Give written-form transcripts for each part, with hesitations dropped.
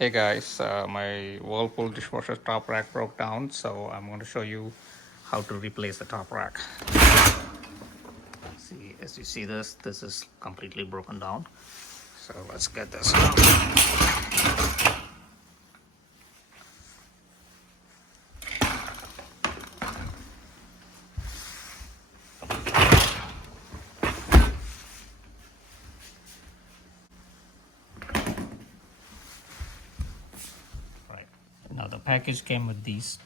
Hey guys, my Whirlpool dishwasher top rack broke down, so I'm going to show you how to replace the top rack. See, as you see this is completely broken down. So let's get this out. Right. Now the package came with these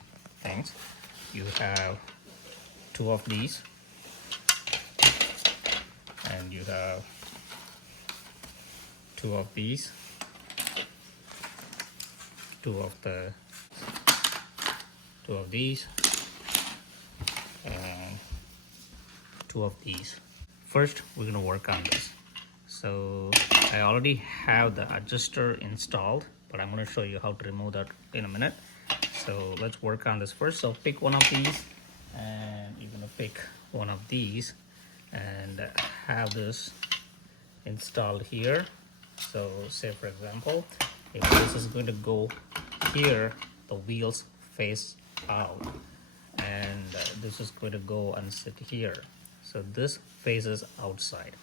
things. You have two of these, and you have two of these, two of these, and two of these. First, we're gonna work on this. So I already have the adjuster installed, but I'm going to show you how to remove that in a minute. So let's work on this first. So pick one of these, and you're going to pick one of these and have this installed here. So say for example, if this is going to go here, the wheels face out, and this is going to go and sit here. So this faces outside.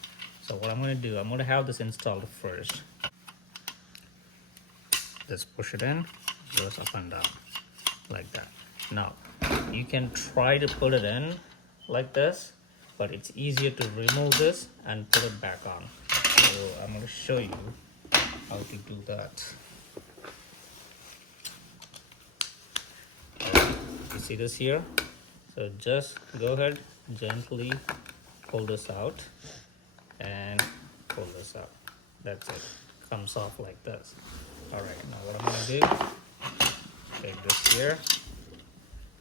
So what I'm going to do, I'm going to have this installed first. Just push it in, goes up and down like that. Now you can try to put it in like this, but it's easier to remove this and put it back on. So I'm going to show you how to do that. You see this here? So just go ahead, gently pull this out and pull this out. That's it. Comes off like this. All right, now what I'm gonna do, take this here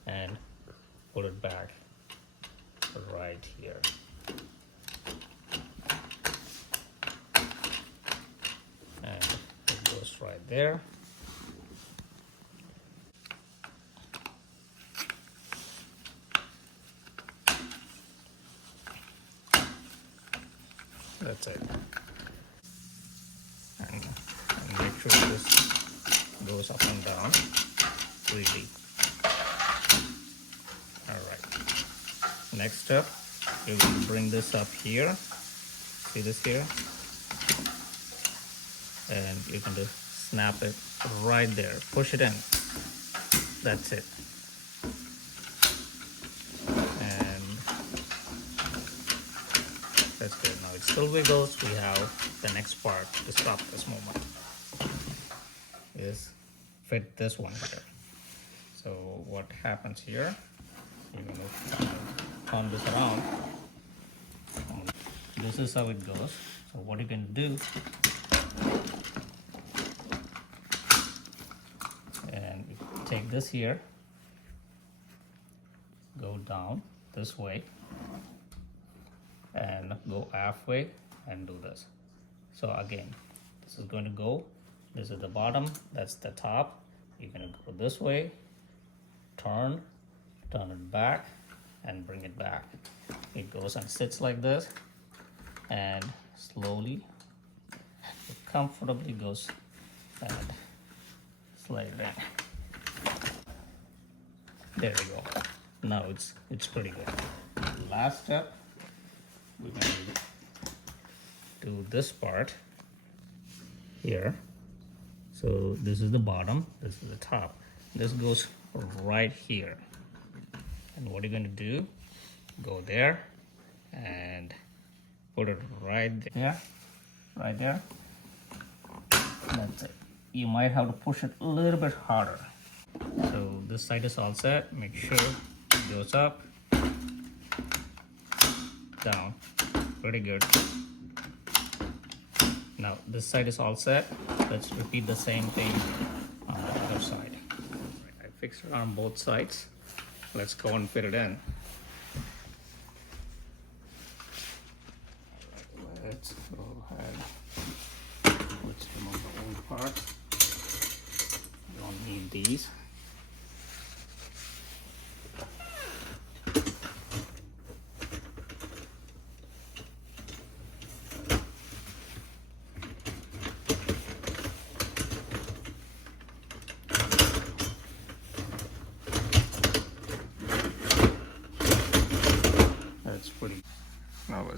and put it back right here. And it goes right there. That's it. And make sure this goes up and down freely. All right. Next step, you will bring this up here. See this here? And you can just snap it right there. Push it in. That's it. And that's good. Now it still wiggles. We have the next part to stop this movement. Is fit this one here. So what happens here? You're gonna turn this around. This is how it goes. So what you can do, and take this here, go down this way, and go halfway and do this. So again, this is going to go, this is the bottom, that's the top. You're going to go this way, turn it back, and bring it back. It goes and sits like this, and slowly, it comfortably goes and slide it in. There we go. Now it's pretty good. Last step, we're going to do this part here. So this is the bottom, this is the top. This goes right here. And what you're going to do, go there and put it right there. Right there. That's it. You might have to push it a little bit harder. So this side is all set. Make sure it goes up, down. Pretty good. Now this side is all set. Let's repeat the same thing on the other side. I fixed it on both sides. Let's go and fit it in. Let's go ahead. Let's remove the old part. Don't need these.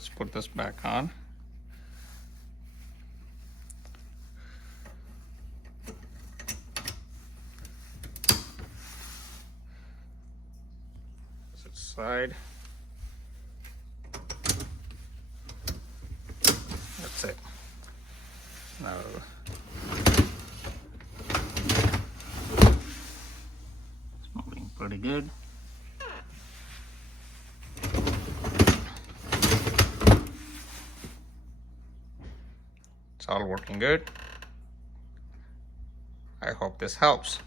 let's put this back on. This side. That's it. Now it's moving pretty good. It's all working good. I hope this helps.